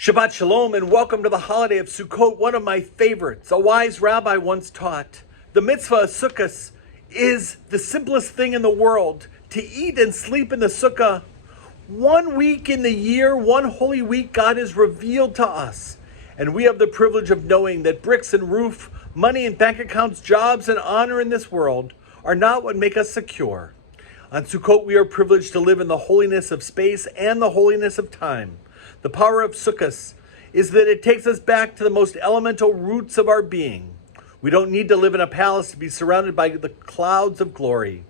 Shabbat Shalom and welcome to the holiday of Sukkot, one of my favorites. A wise rabbi once taught, the mitzvah of Sukkot is the simplest thing in the world. To eat and sleep in the sukkah, 1 week in the year, one holy week, God is revealed to us. And we have the privilege of knowing that bricks and roof, money and bank accounts, jobs and honor in this world are not what make us secure. On Sukkot, we are privileged to live in the holiness of space and the holiness of time. The power of Sukkot is that it takes us back to the most elemental roots of our being. We don't need to live in a palace to be surrounded by the clouds of glory.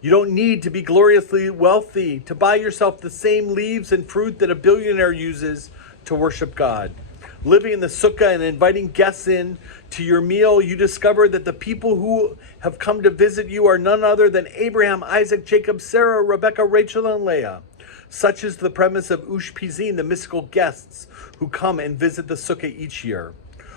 You don't need to be gloriously wealthy to buy yourself the same leaves and fruit that a billionaire uses to worship God. Living in the sukkah and inviting guests in to your meal, you discover that the people who have come to visit you are none other than Abraham, Isaac, Jacob, Sarah, Rebecca, Rachel, and Leah. Such is the premise of Ushpizin, the mystical guests who come and visit the sukkah each year.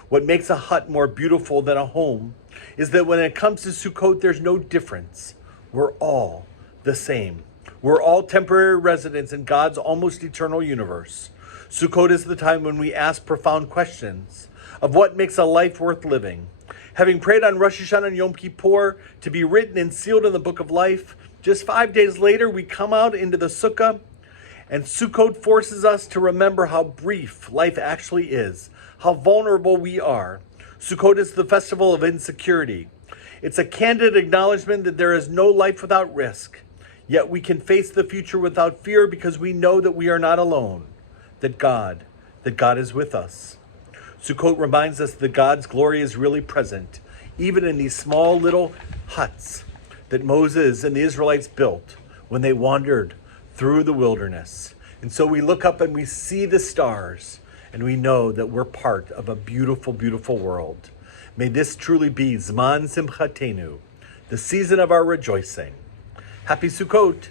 What makes a hut more beautiful than a home is that when it comes to Sukkot, there's no difference. We're all the same. We're all temporary residents in God's almost eternal universe. Sukkot is the time when we ask profound questions of what makes a life worth living. Having prayed on Rosh Hashanah and Yom Kippur to be written and sealed in the book of life, just 5 days later we come out into the sukkah, and Sukkot forces us to remember how brief life actually is, how vulnerable we are. Sukkot is the festival of insecurity. It's a candid acknowledgement that there is no life without risk. Yet we can face the future without fear because we know that we are not alone, that God is with us. Sukkot reminds us that God's glory is really present, even in these small little huts that Moses and the Israelites built when they wandered through the wilderness. And so we look up and we see the stars and we know that we're part of a beautiful, beautiful world. May this truly be Zman Simchatenu, the season of our rejoicing. Happy Sukkot.